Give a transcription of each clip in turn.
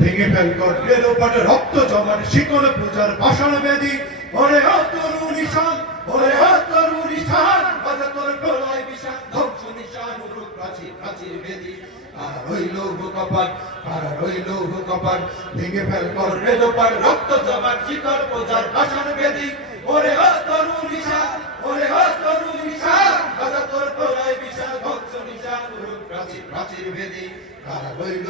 ভেঙে ফেল করলে লোপাট রক্ত জমাট শিকল পূজার পাষাণ বেদি ওরে ও তরু নিশান ওরে ও তরু নিশান বাজা তোর প্রলয় বিশান ধ্বংস নিশান রূপ প্রাচীর প্রাচীর বেদি আর রইল হুকপাট ভেঙে ফেল করলে লোপাট রক্ত জমাট শিকল পূজার পাষাণ বেদি ওরে ও তরু নিশান ওরে ও তরু নিশান বাজা তোর প্রলয় বিশান ধ্বংস নিশান রূপ প্রাচীর প্রাচীর বেদি কারা রইল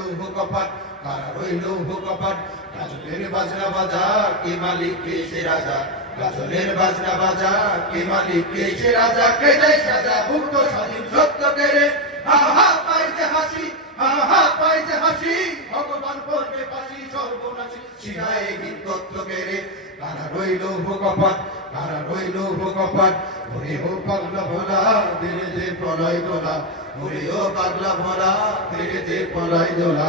হুকপাট গাজনের বাজনা বাজা কে মালিক কে সে রাজা গাজনের বাজনা বাজা কে মালিক কে সে রাজা কে দেয় সাজা মুক্ত স্বাধীন সত্য কেড়ে হা হা পাইছে হাসি ভগবান করবে ফাঁসি সর্বনাশী শিখায় গীত তত্ত্ব কেড়ে কারা রইল হুকপাট ওরে ও পাগলা ভোলা ধীরে ধীরে প্রলয় দোলা ওরে ও পাগলা ভোলা ধীরে ধীরে প্রলয় দোলা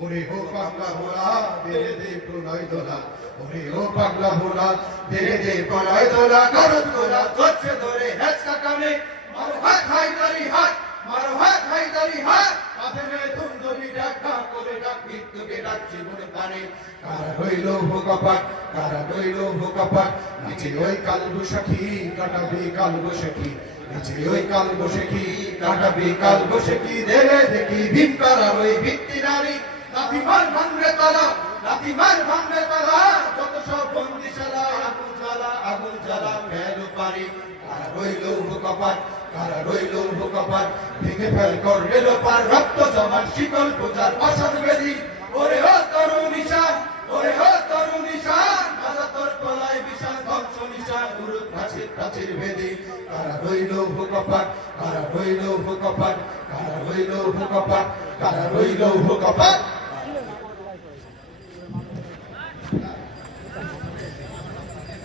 ওরে ও পাগলা ভোলা ধীরে ধীরে প্রলয় দোলা ওরে ও পাগলা ভোলা ধীরে ধীরে প্রলয় দোলা করত গোলা চলছে ধরে হেসকা কানে মারো হাত হাইদারি হাত আধেনে ধুন্দরি ডাকা করে ডাক মৃত্যুকে ডাক জীবনে পানে কারা রইল হুকপাট নিচে ওই কালবৈশাখী কাটাবে কালবৈশাখী নিচে ওই কালবৈশাখী কাটাবে কালবৈশাখী দেবে দেখি ভীম কারা ওই ভিত্তি নারী লাথিমার ভাঙবে তালা যত সব বন্দিশালা আগুন জ্বালা ফেল পারি কারা রইল হুকপাট ভেঙে ফেল করলে লোপার রক্ত জমাট শিকল পূজার পাষাণ বেদি ওরে ও তরু নিশান বাজা তোর প্রলয় বিশান ধ্বংস নিশান গুরু প্রাচীর ভেদি কারা রইল হুকপাট